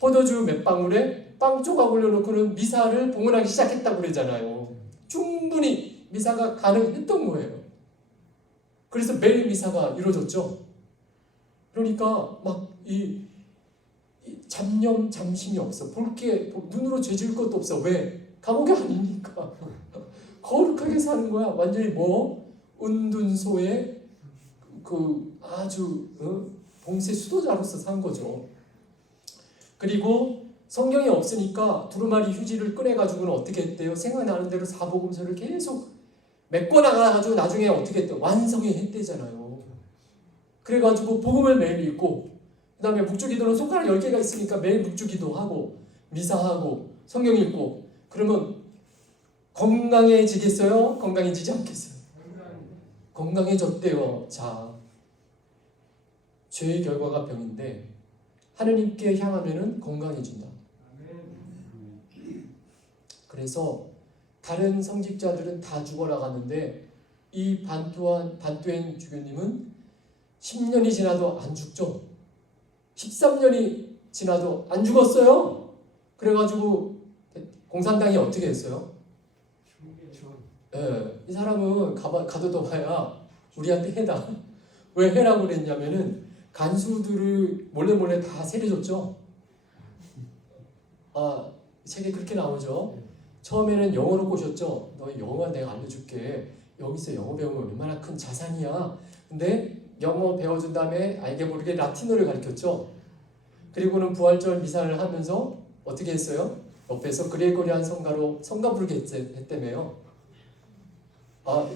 포도주 몇 방울에 빵 조각 올려놓고는 미사를 봉헌하기 시작했다고 그러잖아요. 충분히 미사가 가능했던 거예요. 그래서 매일 미사가 이루어졌죠. 그러니까 막 이 잡념 잠심이 없어. 볼게 눈으로 죄질 것도 없어. 왜? 감옥이 아니니까. 거룩하게 사는 거야. 완전히 뭐 은둔소에 그 아주 봉쇄 수도자로서 산 거죠. 그리고 성경이 없으니까 두루마리 휴지를 꺼내가지고는 어떻게 했대요? 생각나는 대로 사복음서를 계속 메꿔 나가가지고 나중에 어떻게 했대요? 완성해 했대잖아요. 그래가지고 복음을 매일 읽고 그 다음에 묵주기도는 손가락 10개가 있으니까 매일 묵주기도 하고 미사하고 성경 읽고 그러면 건강해지겠어요? 건강해지지 않겠어요? 건강해졌대요. 자, 죄의 결과가 병인데 하느님께 향하면은 건강해진다. 그래서 다른 성직자들은 다 죽어나갔는데 이 반투엔 주교님은 10년이 지나도 안 죽죠. 13년이 지나도 안 죽었어요. 그래가지고 공산당이 어떻게 했어요? 이 사람은 가둬둬봐야 우리한테 해다. 왜 해라고 그랬냐면은 간수들을 몰래 다 세려줬죠. 책에 그렇게 나오죠. 처음에는 영어로 꼬셨죠. 너 영어 내가 알려줄게. 여기서 영어 배우면 얼마나 큰 자산이야. 근데 영어 배워준 다음에 알게 모르게 라틴어를 가르쳤죠. 그리고는 부활절 미사를 하면서 어떻게 했어요? 옆에서 그레고리안 성가로 성가 부르게 했다며요.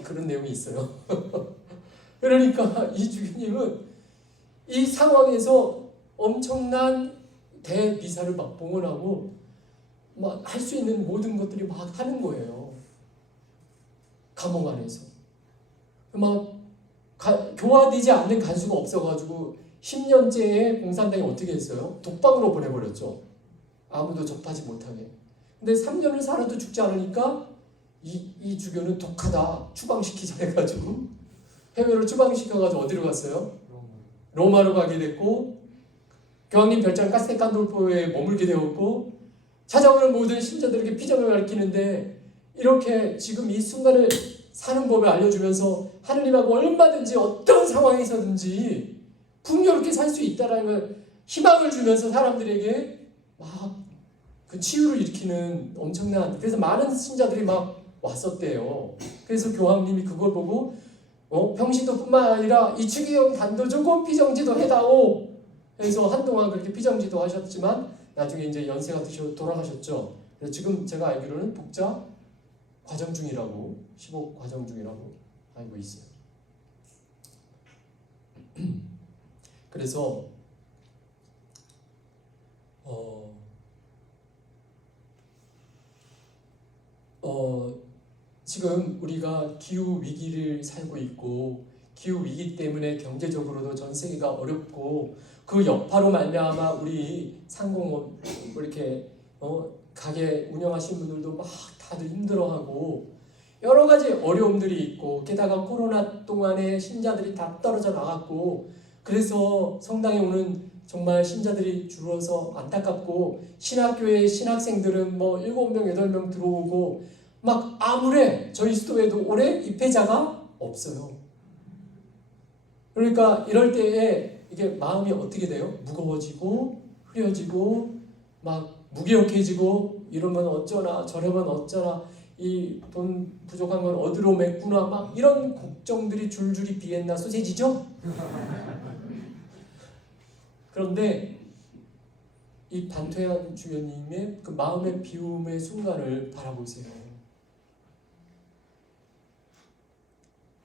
그런 내용이 있어요. 그러니까 이 주교님은 이 상황에서 엄청난 대미사를 막 봉헌하고 막 할 수 있는 모든 것들이 막 하는 거예요. 감옥 안에서. 막 교화되지 않는 간수가 없어가지고 10년째에 공산당이 어떻게 했어요? 독방으로 보내버렸죠. 아무도 접하지 못하게. 근데 3년을 살아도 죽지 않으니까 이 주교는 독하다. 추방시키자 해가지고 해외로 추방시켜가지고 어디로 갔어요? 로마로 가게 됐고 교황님 별장 카스텔간돌포에 머물게 되었고 찾아오는 모든 신자들에게 피점을 가르치는데 이렇게 지금 이 순간을 사는 법을 알려주면서 하느님하고 얼마든지 어떤 상황에서든지 풍요롭게 살 수 있다는 걸 희망을 주면서 사람들에게 막 그 치유를 일으키는 엄청난 그래서 많은 신자들이 막 왔었대요. 그래서 교황님이 그걸 보고 평신도뿐만 아니라 이 추기경 단도주고 피정지도 해다오. 그래서 한동안 그렇게 피정지도 하셨지만 나중에 이제 연세가 드셔 돌아가셨죠. 그래서 지금 제가 알기로는 복자 과정 중이라고 15 과정 중이라고 알고 있어요. 그래서 지금 우리가 기후 위기를 살고 있고 기후 위기 때문에 경제적으로도 전 세계가 어렵고 그 여파로 말미암아 우리 상공업 이렇게 가게 운영하시는 분들도 막 다들 힘들어하고 여러 가지 어려움들이 있고 게다가 코로나 동안에 신자들이 다 떨어져 나갔고 그래서 성당에 오는 정말 신자들이 줄어서 안타깝고 신학교에 신학생들은 뭐 7명, 8명 들어오고 막 아무래 저희 수도에도 올해 입회자가 없어요. 그러니까 이럴 때에 이게 마음이 어떻게 돼요? 무거워지고 흐려지고 막 무기력해지고 이러면 어쩌나 저러면 어쩌나 이 돈 부족한 건 어디로 맺구나 막 이런 걱정들이 줄줄이 비엔나 소세지죠? 그런데 이 반퇴한 주연님의 그 마음의 비움의 순간을 바라보세요.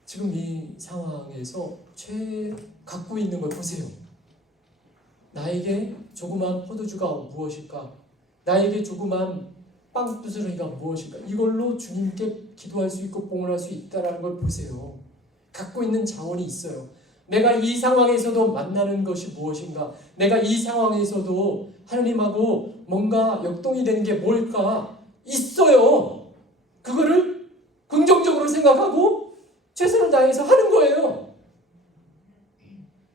지금 이 상황에서 갖고 있는 걸 보세요. 나에게 조그만 포도주가 무엇일까? 나에게 조그만 빵부스러기가 무엇일까? 이걸로 주님께 기도할 수 있고 봉헌할 수 있다는 걸 보세요. 갖고 있는 자원이 있어요. 내가 이 상황에서도 만나는 것이 무엇인가? 내가 이 상황에서도 하나님하고 뭔가 역동이 되는 게 뭘까? 있어요. 그거를 긍정적으로 생각하고 최선을 다해서 하는 거예요.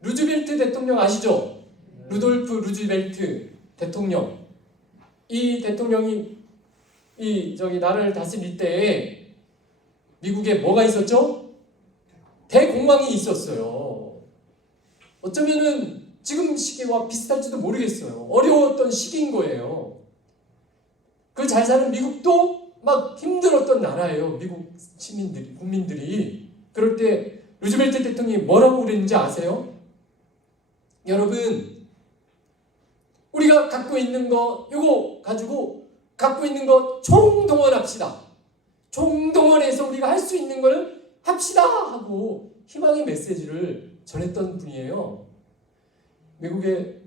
루즈벨트 대통령 아시죠? 루돌프 루즈벨트 대통령. 이 대통령이 나라를 다스릴 때에 미국에 뭐가 있었죠? 대공황이 있었어요. 어쩌면은 지금 시기와 비슷할지도 모르겠어요. 어려웠던 시기인 거예요. 그 잘 사는 미국도 막 힘들었던 나라예요. 미국 시민들이, 국민들이. 그럴 때 루즈벨트 대통령이 뭐라고 그랬는지 아세요? 여러분, 우리가 갖고 있는 거 요거 가지고 갖고 있는 거 총동원합시다. 총동원해서 우리가 할 수 있는 걸 합시다 하고 희망의 메시지를 전했던 분이에요. 미국의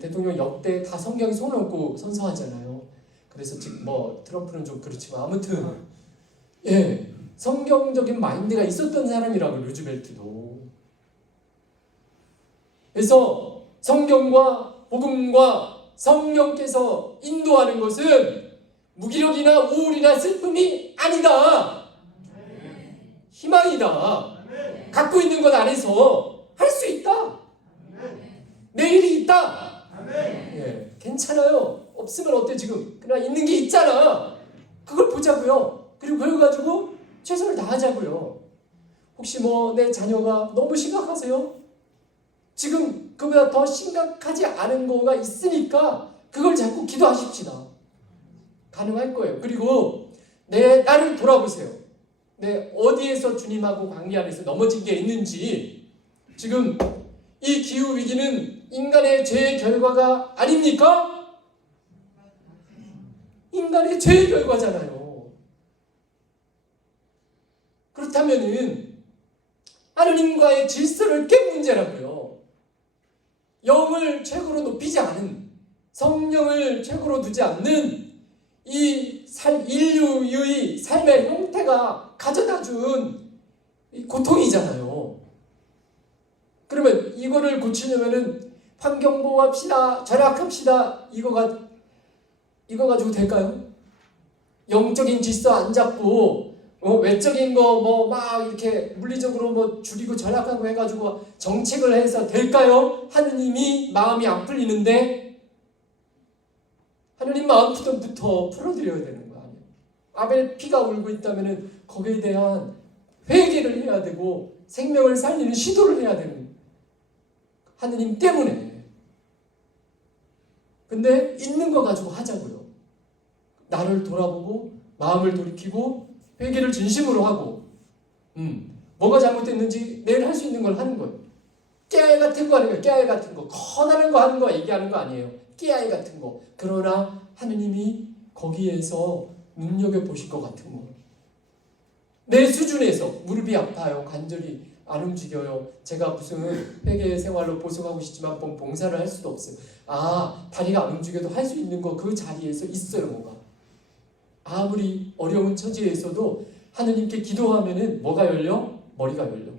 대통령 역대 다 성경에 손을 얹고 선서하잖아요. 그래서 지금 뭐 트럼프는 좀 그렇지만 아무튼 성경적인 마인드가 있었던 사람이라고 루즈벨트도. 그래서 성경과 복음과 성령께서 인도하는 것은 무기력이나 우울이나 슬픔이 아니다. 희망이다. 갖고 있는 것 안에서 할 수 있다. 내일이 있다. 괜찮아요. 없으면 어때 지금? 그러나 있는 게 있잖아. 그걸 보자고요. 그리고 그걸 가지고 최선을 다하자고요. 혹시 뭐 내 자녀가 너무 심각하세요? 지금 그보다 더 심각하지 않은 거가 있으니까 그걸 자꾸 기도하십시다. 가능할 거예요. 그리고 나를 돌아보세요. 어디에서 주님하고 관계 안에서 넘어진 게 있는지. 지금 이 기후 위기는 인간의 죄의 결과가 아닙니까? 인간의 죄의 결과잖아요. 그렇다면은 하느님과의 질서를 깬 문제라고요. 영을 최고로 높이지 않은, 성령을 최고로 두지 않는 이 인류의 삶의 형태가 가져다 준 고통이잖아요. 그러면 이거를 고치려면은 환경보호합시다, 절약합시다, 이거 가지고 될까요? 영적인 질서 안 잡고 외적인 거 뭐 막 이렇게 물리적으로 뭐 줄이고 절약하고 해가지고 정책을 해서 될까요? 하느님이 마음이 안 풀리는데 하느님 마음부터 풀어드려야 되는 거 아니에요? 아벨 피가 울고 있다면은 거기에 대한 회개를 해야 되고 생명을 살리는 시도를 해야 되는 하느님 때문에. 근데 있는 거 가지고 하자고요. 나를 돌아보고 마음을 돌이키고 회개를 진심으로 하고 뭐가 잘못됐는지 내일 할 수 있는 걸 하는 거예요. 깨알 같은 거 하는 거예요. 깨알 같은 거. 커다란 거 하는 거 얘기하는 거 아니에요. 깨알 같은 거. 그러나 하느님이 거기에서 눈여겨보실 것 같은 거. 내 수준에서 무릎이 아파요. 관절이 안 움직여요. 제가 무슨 회계 생활로 보석하고 싶지만 봉사를 할 수도 없어요. 다리가 안 움직여도 할 수 있는 거 그 자리에서 있어요. 뭐가. 아무리 어려운 처지에서도 하느님께 기도하면은 뭐가 열려? 머리가 열려.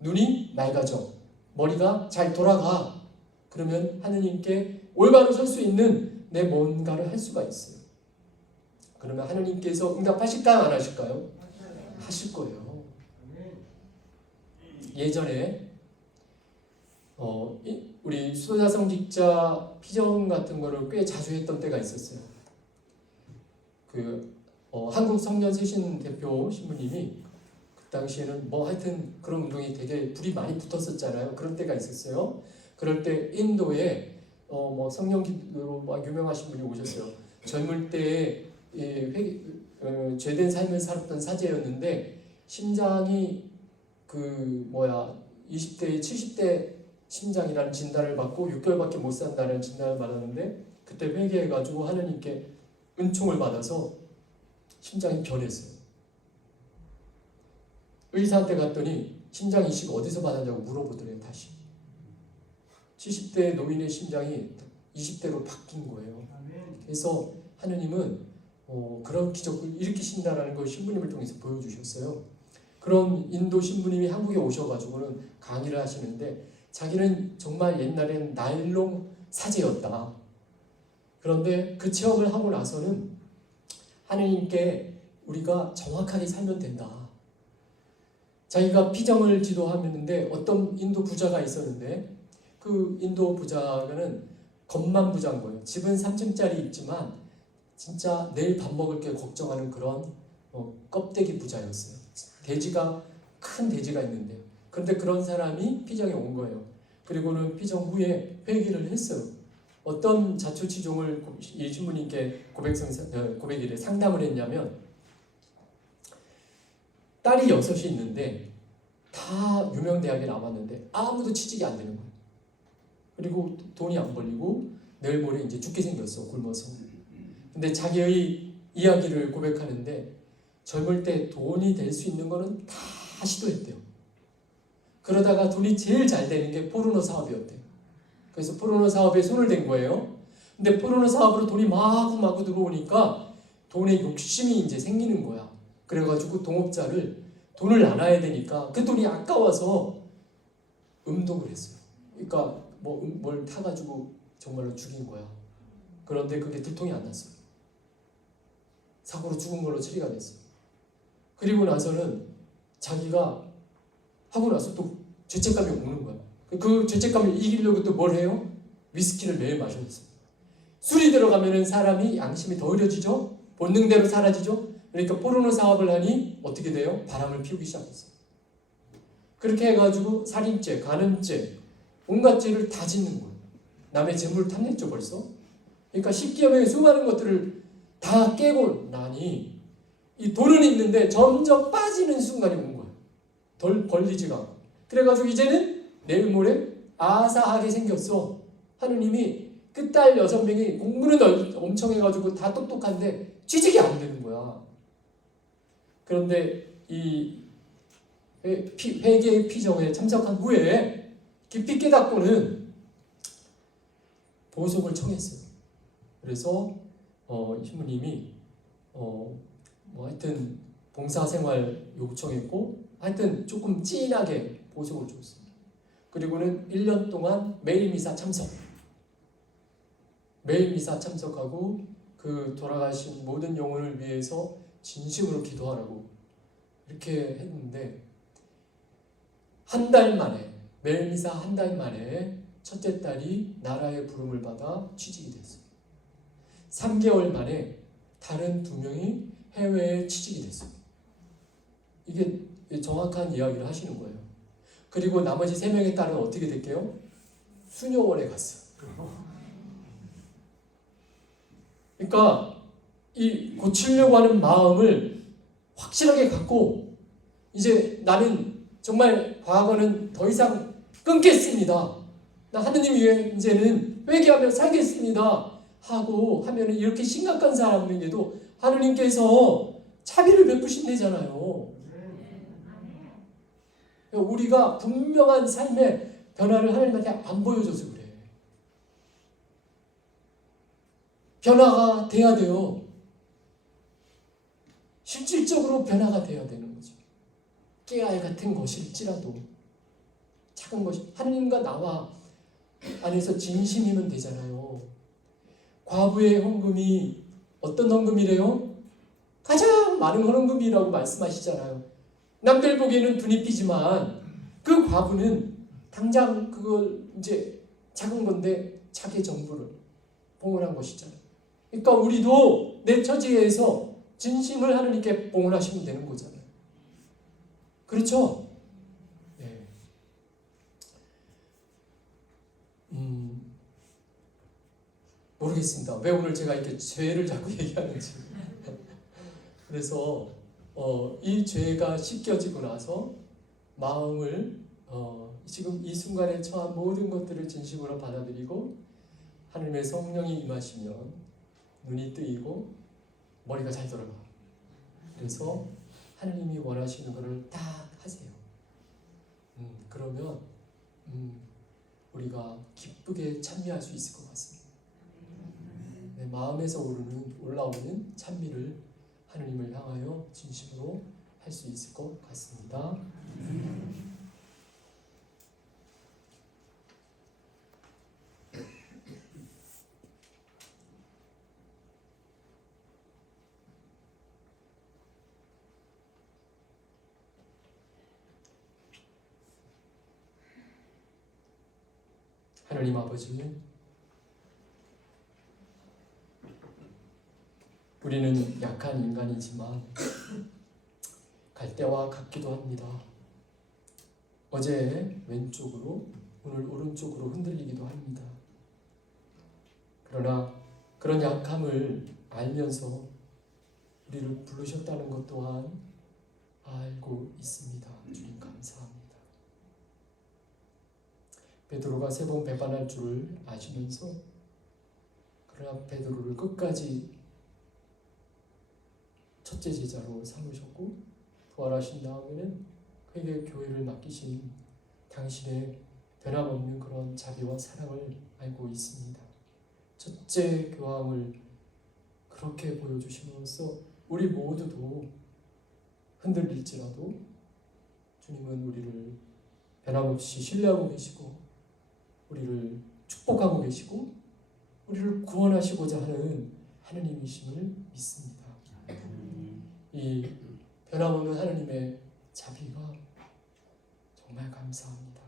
눈이 맑아져. 머리가 잘 돌아가. 그러면 하느님께 올바로 설 수 있는 내 뭔가를 할 수가 있어요. 그러면 하느님께서 응답하실까요? 안 하실까요? 하실 거예요. 예전에 우리 수도자 성직자 피정 같은 거를 꽤 자주 했던 때가 있었어요. 한국 성년 쇄신 대표 신부님이 그 당시에는 뭐 하여튼 그런 운동이 되게 불이 많이 붙었었잖아요. 그런 때가 있었어요. 그럴 때 인도에 뭐 성령기도로 막 유명하신 분이 오셨어요. 젊을 때에 죄된 삶을 살았던 사제였는데 심장이 20대 70대 심장이라는 진단을 받고 6개월밖에 못 산다는 진단을 받았는데 그때 회개해가지고 하나님께 은총을 받아서 심장이 변했어요. 의사한테 갔더니 심장 이식 어디서 받았냐고 물어보더래요. 다시 70대 노인의 심장이 20대로 바뀐 거예요. 그래서 하느님은 그런 기적을 일으키신다라는 걸 신부님을 통해서 보여주셨어요. 그런 인도 신부님이 한국에 오셔가지고는 강의를 하시는데 자기는 정말 옛날에는 나일론 사제였다. 그런데 그 체험을 하고 나서는 하느님께 우리가 정확하게 살면 된다. 자기가 피정을 지도하는데 어떤 인도 부자가 있었는데 그 인도 부자는 겉만 부자인 거예요. 집은 3층짜리 있지만 진짜 내일 밥 먹을 게 걱정하는 그런 껍데기 부자였어요. 큰 돼지가 있는데 그런데 그런 사람이 피정에 온 거예요. 그리고는 피정 후에 회개를 했어요. 어떤 자초지종을 이 신부님께 고백이래 상담을 했냐면 딸이 6이 있는데 다 유명 대학에 나왔는데 아무도 취직이 안 되는 거예요. 그리고 돈이 안 벌리고 내일 모레 이제 죽게 생겼어. 굶어서. 근데 자기의 이야기를 고백하는데 젊을 때 돈이 될 수 있는 거는 다 시도했대요. 그러다가 돈이 제일 잘 되는 게 포르노 사업이었대요. 그래서 포르노 사업에 손을 댄 거예요. 근데 포르노 사업으로 돈이 마구 들어오니까 돈에 욕심이 이제 생기는 거야. 그래가지고 동업자를 돈을 나눠야 되니까 그 돈이 아까워서 음독을 했어요. 그러니까 뭘 타가지고 정말로 죽인 거야. 그런데 그게 들통이 안 났어요. 사고로 죽은 걸로 처리가 됐어요. 그리고 나서는 자기가 하고 나서 또 죄책감이 오는 거야. 그 죄책감을 이기려고 또 뭘 해요? 위스키를 매일 마셨어요. 술이 들어가면은 사람이 양심이 더 흐려지죠? 본능대로 사라지죠? 그러니까 포르노 사업을 하니 어떻게 돼요? 바람을 피우기 시작했어요. 그렇게 해가지고 살인죄, 간음죄, 온갖 죄를 다 짓는 거예요. 남의 재물을 탐냈죠 벌써. 그러니까 10계명의 수많은 것들을 다 깨고 나니 이 돈은 있는데 점점 빠지는 순간이 온 거예요. 덜 벌리지가 않고. 그래가지고 이제는 내일 모레 아사하게 생겼어. 하느님이 그 딸 6명이 공부는 엄청 해가지고 다 똑똑한데 취직이 안 되는 거야. 그런데 이 회개의 피정에 참석한 후에 깊이 깨닫고는 보석을 청했어요. 그래서 신부님이 하여튼 봉사생활 요청했고 하여튼 조금 진하게 보석을 줬어요. 그리고는 1년 동안 매일 미사 참석하고 그 돌아가신 모든 영혼을 위해서 진심으로 기도하라고 이렇게 했는데 한 달 만에 매일 미사 한 달 만에 첫째 딸이 나라의 부름을 받아 취직이 됐어요. 3개월 만에 다른 2명이 해외에 취직이 됐어요. 이게 정확한 이야기를 하시는 거예요. 그리고 나머지 3명의 딸은 어떻게 됐게요? 수녀원에 갔어요. 그러니까 이 고치려고 하는 마음을 확실하게 갖고 이제 나는 정말 과거는 더 이상 끊겠습니다. 나 하느님 위해 이제는 회개하며 살겠습니다. 하고 하면 이렇게 심각한 사람에게도 하느님께서 자비를 베푸신대잖아요. 우리가 분명한 삶의 변화를 하나님한테 안 보여줘서 그래. 변화가 돼야 돼요. 실질적으로 변화가 돼야 되는 거죠. 깨알 같은 것일지라도 작은 것이 하느님과 나와 안에서 진심이면 되잖아요. 과부의 헌금이 어떤 헌금이래요? 가장 많은 헌금이라고 말씀하시잖아요. 남들 보기에는 눈이 삐지만 그 과부는 당장 그걸 이제 작은 건데 자기 전부를 봉헌한 것이잖아요. 그러니까 우리도 내 처지에서 진심을 하느님께 봉헌하시면 되는 거잖아요. 그렇죠? 네. 모르겠습니다. 왜 오늘 제가 이렇게 죄를 자꾸 얘기하는지. 그래서 이 죄가 씻겨지고 나서 마음을 지금 이 순간에 처한 모든 것들을 진심으로 받아들이고 하나님의 성령이 임하시면 눈이 뜨이고 머리가 잘 돌아가. 그래서 하나님이 원하시는 것을 딱 하세요. 그러면 우리가 기쁘게 찬미할 수 있을 것 같습니다. 내 마음에서 올라오는 찬미를 하나님을 향하여 진심으로 할 수 있을 것 같습니다. 하나님 아버지, 우리는 약한 인간이지만 갈 때와 같기도 합니다. 어제 왼쪽으로, 오늘 오른쪽으로 흔들리기도 합니다. 그러나 그런 약함을 알면서 우리를 부르셨다는 것 또한 알고 있습니다. 주님 감사합니다. 베드로가 3번 배반할 줄을 아시면서 그러나 베드로를 끝까지 첫째 제자로 삼으셨고 부활하신 다음에는 그에게 교회를 맡기신 당신의 변함없는 그런 자비와 사랑을 알고 있습니다. 첫째 교황을 그렇게 보여주심으로써 우리 모두도 흔들릴지라도 주님은 우리를 변함없이 신뢰하고 계시고 우리를 축복하고 계시고 우리를 구원하시고자 하는 하느님이심을 믿습니다. 이 변함없는 하느님의 자비가 정말 감사합니다.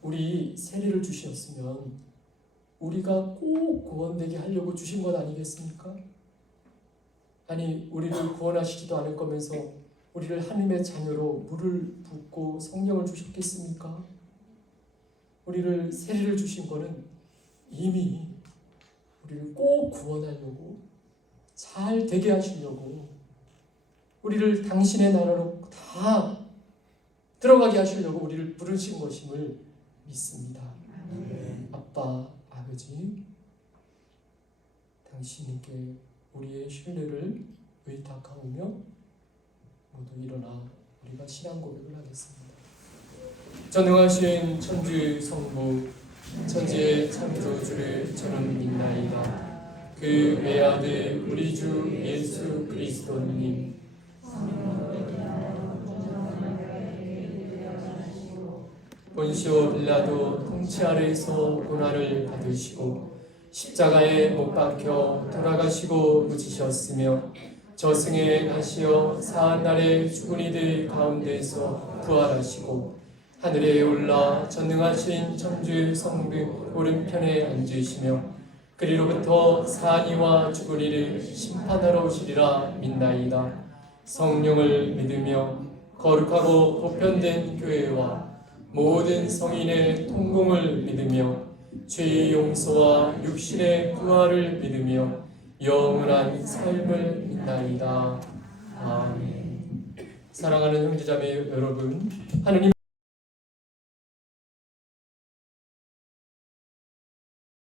우리 세례를 주셨으면 우리가 꼭 구원되게 하려고 주신 것 아니겠습니까? 아니 우리를 구원하시지도 않을 거면서 우리를 하느님의 자녀로 물을 붓고 성령을 주셨겠습니까? 우리를 세례를 주신 거는 이미 우리를 꼭 구원하려고 잘 되게 하시려고 우리를 당신의 나라로 다 들어가게 하시려고 우리를 부르신 것임을 믿습니다. 아빠, 아버지, 당신께 우리의 신뢰를 의탁하오며 모두 일어나 우리가 신앙 고백을 하겠습니다. 전능하신 천주 성부 천지의 창조주를 저는 믿나이다. 그 외아들 우리 주 예수 그리스도님 본시오 빌라도 통치 아래에서 고난을 받으시고 십자가에 못 박혀 돌아가시고 묻히셨으며 저승에 가시어 사한날에 죽은 이들 가운데서 부활하시고 하늘에 올라 전능하신 천주 성부 오른편에 앉으시며 그리로부터 사니와 죽은 이를 심판하러 오시리라 믿나이다. 성령을 믿으며 거룩하고 보편된 교회와 모든 성인의 통공을 믿으며 죄의 용서와 육신의 부활을 믿으며 영원한 삶을 믿나이다. 아멘. 사랑하는 형제자매 여러분, 하느님